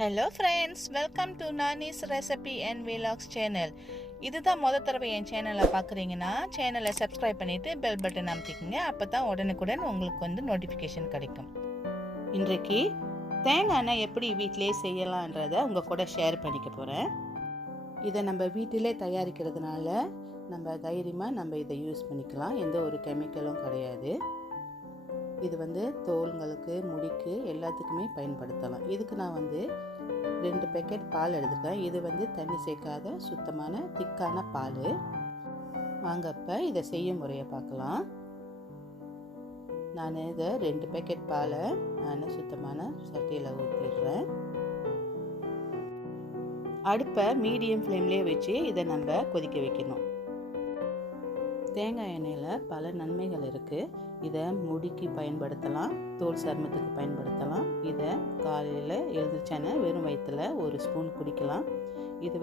Hello friends, welcome to Nani's Recipe and Vlogs channel. இதுதான் முதல் தடவை என் சேனலை பார்க்குறீங்கன்னா சேனலை சப்ஸ்கிரைப் பண்ணிவிட்டு பெல் பட்டன் அமைத்திக்கங்க. அப்போ தான் உடனுக்குடன் உங்களுக்கு நோட்டிஃபிகேஷன் கிடைக்கும். இன்றைக்கு தேங்காய் எண்ணெய் எப்படி வீட்டிலே செய்யலான்றதை உங்கள் கூட ஷேர் பண்ணிக்க போகிறேன். இதை நம்ம வீட்டிலே தயாரிக்கிறதுனால நம்ம தைரியமாக இதை யூஸ் பண்ணிக்கலாம். எந்த ஒரு கெமிக்கலும் கிடையாது. இது தோல்களுக்கு முடிக்கு எல்லாத்துக்குமே பயன்படுத்தலாம். இதுக்கு நான் 2 பேக்கெட் பால் எடுத்துருக்கேன். இது தண்ணி சேர்க்காத சுத்தமான திக்கான பால். வாங்க இப்போ இதை செய்யும் முறையை பார்க்கலாம். நான் இதை 2 பேக்கெட் பாலை நான் சுத்தமான சட்டியில் ஊற்றிடுறேன். அடுப்பை மீடியம் ஃப்ளேம்லேயே வச்சு இதை நம்ம கொதிக்க வைக்கணும். தேங்காய் எண்ணெயில் பல நன்மைகள் இருக்குது. இதை முடிக்கு பயன்படுத்தலாம், தோல் சருமத்துக்கு பயன்படுத்தலாம். இதை காலையில் எழுந்திரிச்சான வெறும் வயிற்றில் 1 ஸ்பூன் குடிக்கலாம். இது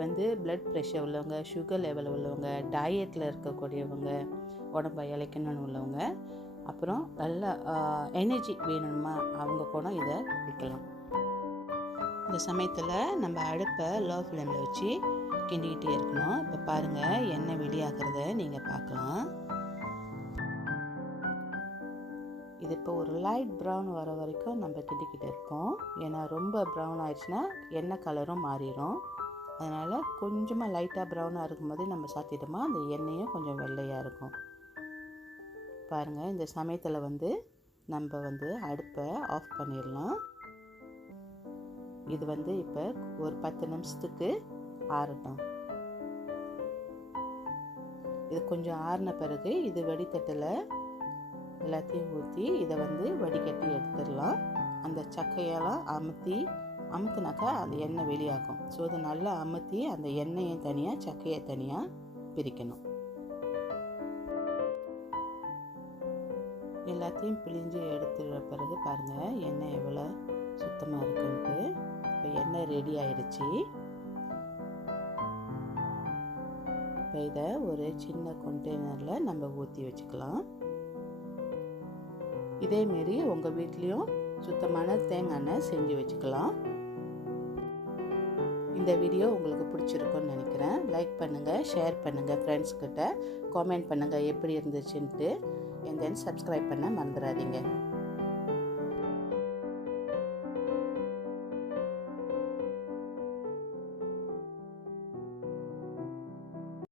பிளட் ப்ரெஷர் உள்ளவங்க, சுகர் லெவல் உள்ளவங்க, டயட்டில் இருக்கக்கூடியவங்க, உடம்பை இளைக்கணும்னு உள்ளவங்க, அப்புறம் நல்ல எனர்ஜி வேணுமா அவங்க கூட இதை குடிக்கலாம். இந்த சமயத்தில் நம்ம அடுப்பை லோ ஃப்ளேமில் வச்சு கிண்டிக்கிட்டே இருக்கணும். இப்போ பாருங்கள், எண்ணெய் வெளியாகிறத நீங்கள் பார்க்கலாம். இது இப்போ ஒரு லைட் ப்ரௌன் வர வரைக்கும் நம்ம கிண்டிக்கிட்டு இருக்கோம். ஏன்னா ரொம்ப ப்ரௌன் ஆயிடுச்சுன்னா எண்ணெய் கலரும் மாறிடும். அதனால் கொஞ்சமாக லைட்டாக ப்ரௌனாக இருக்கும்போது நம்ம சாத்திட்டோமா அந்த எண்ணெயும் கொஞ்சம் வெள்ளையாக இருக்கும். பாருங்கள், இந்த சமயத்தில் நம்ம அடுப்பை ஆஃப் பண்ணிடலாம். இது இப்போ ஒரு 10 நிமிஷத்துக்கு ஆறட்டும். இது கொஞ்சம் ஆறின பிறகு இது வடித்தட்டில் எல்லாத்தையும் ஊற்றி இதை வடிகட்டி எடுத்துடலாம். அந்த சக்கையெல்லாம் அமுத்தினாக்கா அந்த எண்ணெய் வெளியாகும். ஸோ இதை நல்லா அமுத்தி அந்த எண்ணெயும் தனியாக சக்கையை தனியாக பிரிக்கணும். எல்லாத்தையும் பிழிஞ்சு எடுத்துடுற பிறகு பாருங்கள் எண்ணெய் எவ்வளோ சுத்தமாக இருக்குன்ட்டு. இப்போ எண்ணெய் ரெடி ஆயிடுச்சு. இப்போ இதை ஒரு சின்ன கண்டெய்னரில் நம்ம ஊற்றி வச்சுக்கலாம். இதேமாரி உங்கள் வீட்லேயும் சுத்தமான தேங்காய் எண்ணெய் செஞ்சு வச்சுக்கலாம். இந்த வீடியோ உங்களுக்கு பிடிச்சிருக்குன்னு நினைக்கிறேன். லைக் பண்ணுங்கள், ஷேர் பண்ணுங்கள், ஃப்ரெண்ட்ஸ்கிட்ட காமெண்ட் பண்ணுங்கள் எப்படி இருந்துச்சுன்ட்டு. தென் சப்ஸ்கிரைப் பண்ண மறந்துடாதீங்க.